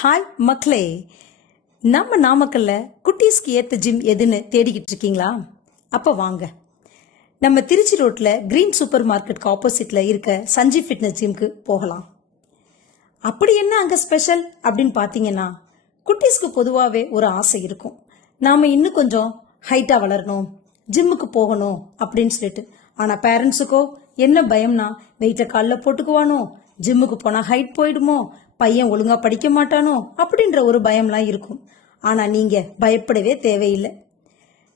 Hi மக்களே, நம்ம நாமக்கல்ல குட்டீஸ்க்கு ஏற்ற ஜிம் எதுன்னு தேடிக்கிட்டு இருக்கீங்களா? அப்போ வாங்க, நம்ம திருச்சி ரோட்டில் கிரீன் சூப்பர் மார்க்கெட்டுக்கு ஆப்போசிட்டில் இருக்க சஞ்சீவ் ஃபிட்னஸ் ஜிம்க்கு போகலாம். அப்படி என்ன அங்கே ஸ்பெஷல் அப்படின்னு பார்த்தீங்கன்னா, குட்டீஸ்க்கு பொதுவாகவே ஒரு ஆசை இருக்கும். நாம் இன்னும் கொஞ்சம் ஹைட்டாக வளரணும், ஜிம்முக்கு போகணும் அப்படின்னு சொல்லிட்டு. ஆனால் பேரண்ட்ஸுக்கோ என்ன பயம்னா, வெயிட்டை காலில் போட்டுக்குவானோ, ஜிம்முக்கு போனால் ஹைட் போயிடுமோ, பையன் ஒழுங்கா படிக்க மாட்டானோ அப்படின்ற ஒரு பயம்லாம் இருக்கும். ஆனா நீங்க பயப்படவே தேவையில்லை.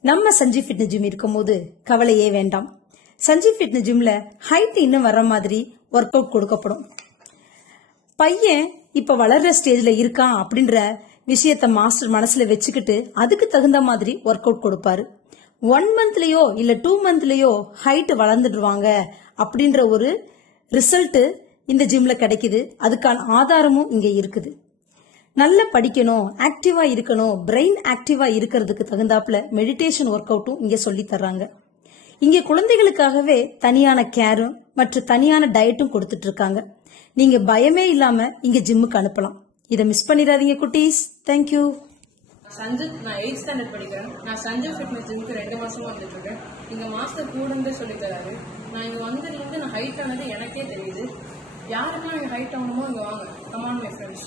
நம்ம சஞ்சீவ் ஃபிட்னஸ் ஜிம் இருக்கும்போது கவலையே வேண்டாம். சஞ்சீவ் ஃபிட்னஸ் ஜிம்ல ஹைட் இன்னும் வர்ற மாதிரி ஒர்க் அவுட் கொடுக்கப்படும். பையன் இப்ப வளர்ற ஸ்டேஜ்ல இருக்கான் அப்படின்ற விஷயத்த மாஸ்டர் மனசுல வச்சுக்கிட்டு அதுக்கு தகுந்த மாதிரி ஒர்க் அவுட் கொடுப்பாரு. 1 மந்த்லயோ இல்ல 2 மந்த்லயோ ஹைட் வளர்ந்துடுவாங்க அப்படின்ற ஒரு ரிசல்ட் இந்த ஜிம்ல கிடைக்குது. அதுக்கான ஆதாரமும் இங்க இருக்குது. நல்லா படிக்கணும், ஆக்டிவா இருக்கணும், பிரெயின் ஆக்டிவா இருக்கிறதுக்கு தகுந்தாப்புல மெடிடேஷன் ஒர்க் அவுட்டும் இங்க சொல்லி தர்றாங்க. இங்க குழந்தைகளுக்காகவே தனியான கேரும் மற்றும் தனியான டயட்டும் கொடுத்துட்டு இருக்காங்க. நீங்க பயமே இல்லாம இங்க ஜிம்முக்கு அனுப்பலாம். இதை மிஸ் பண்ணிடாதீங்க குட்டீஸ். தேங்க்யூ. சஞ்சீவ், நான் 8th ஸ்டாண்டர்ட் படிக்கிறேன். நான் சஞ்சீவ் ஃபிட்னஸ் ஜிம்க்கு 2 மாசமா வந்துட்டு இருக்கேன். இங்க மாஸ்டர் கூட இருந்து சொல்லி தராரு. நான் இங்க வந்ததுலேருந்து நான் ஹைட் ஆனது எனக்கே தெரியுது. யாருன்னா இங்க ஹைட் ஆகணுமோ இங்க வாங்க. Come on my friends.